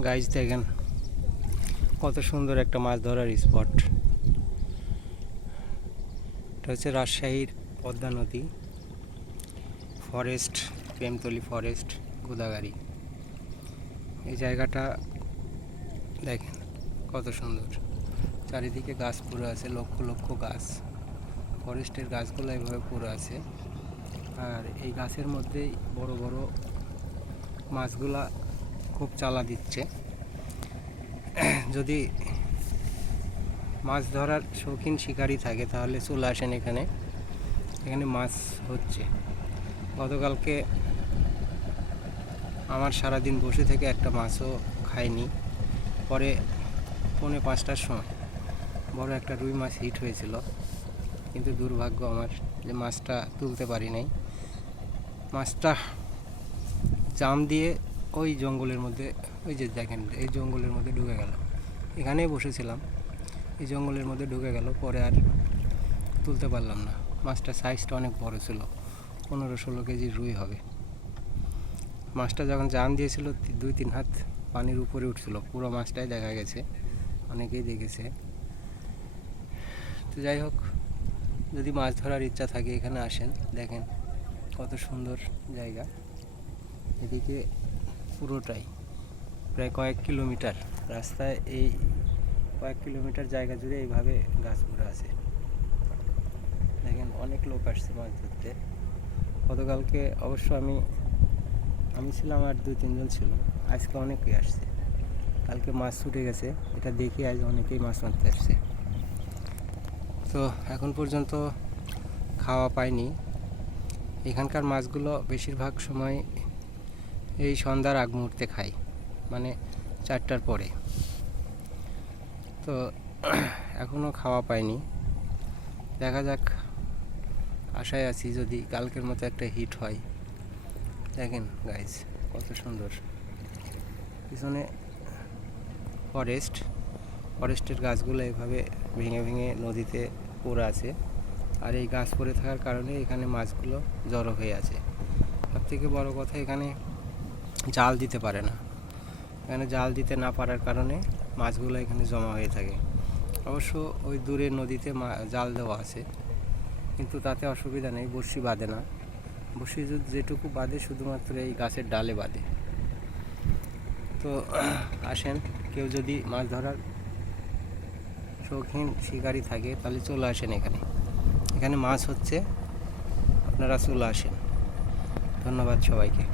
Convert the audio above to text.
Guys দেখেন কত সুন্দর একটা মাছ ধরার স্পট। এটা হচ্ছে রাজশাহীর পদ্মা নদী, ফরেস্ট, প্রেমতলী ফরেস্ট, গোদাগাড়ি। এই জায়গাটা দেখেন কত সুন্দর, চারিদিকে গাছ পুরো আছে, লক্ষ লক্ষ গাছ, ফরেস্টের গাছগুলো এভাবে পুরো আছে। আর এই গাছের মধ্যেই বড় বড় মাছগুলা খুব চালা দিচ্ছে। যদি মাছ ধরার শৌখিন শিকারী থাকে তাহলে চলে আসেন এখানে, এখানে মাছ হচ্ছে। গতকালকে আমার সারাদিন বসে থেকে একটা মাছও খাইনি। পরে 4:45টার সময় বড় একটা রুই মাছ হিট হয়েছিল, কিন্তু দুর্ভাগ্য আমার যে মাছটা তুলতে পারি নাই। মাছটা জাম দিয়ে ওই জঙ্গলের মধ্যে, ওই যে দেখেন এই জঙ্গলের মধ্যে ঢুকে গেল। এখানেই বসেছিলাম, এই জঙ্গলের মধ্যে ঢুকে গেল, পরে আর তুলতে পারলাম না। মাছটার সাইজটা অনেক বড় ছিল, 15-16 কেজি রুই হবে। মাছটা যখন জাম দিয়েছিল 2-3 হাত পানির উপরে উঠছিল, পুরো মাছটাই দেখা গেছে, অনেকেই দেখেছে। তো যাই হোক, যদি মাছ ধরার ইচ্ছা থাকে এখানে আসেন, দেখেন কত সুন্দর জায়গা। এদিকে পুরোটাই প্রায় কয়েক কিলোমিটার রাস্তায়, এই কয়েক কিলোমিটার জায়গা জুড়ে এইভাবে গাছ পুরো আছে। দেখেন অনেক লোক আসছে মাছ ধরতে। গতকালকে অবশ্য আমি ছিলাম আর 2-3 জন ছিল, আজকে অনেকেই আসছে। কালকে মাছ ছুটে গেছে, এটা দেখে আজ অনেকেই মাছ মারতে আসছে। তো এখন পর্যন্ত খাওয়া পাইনি। এখানকার মাছগুলো বেশিরভাগ সময় এই সন্ধ্যার আগ মুহূর্তে খাই, মানে 4টার পরে। তো এখনও খাওয়া পাইনি, দেখা যাক, আশায় আছি যদি কালকের মতো একটা হিট হয়। দেখেন গাইজ কত সুন্দর, পিছনে ফরেস্টের গাছগুলো এভাবে ভেঙে ভেঙে নদীতে পড়ে আছে। আর এই গাছ পড়ে থাকার কারণে এখানে মাছগুলো জড়ো হয়ে আছে। সব থেকে বড় কথা, এখানে জাল দিতে পারে না। এখানে জাল দিতে না পারার কারণে মাছগুলো এখানে জমা হয়ে থাকে। অবশ্য ওই দূরে নদীতে জাল দেওয়া আছে, কিন্তু তাতে অসুবিধা নেই, বড়শি বাঁধে না। বড়শি যেটুকু বাঁধে শুধুমাত্র এই গাছের ডালে বাঁধে। তো আসেন, কেউ যদি মাছ ধরার শৌখিন শিকারী থাকে তাহলে চলে আসেন এখানে মাছ হচ্ছে, আপনারা চলে আসেন। ধন্যবাদ সবাইকে।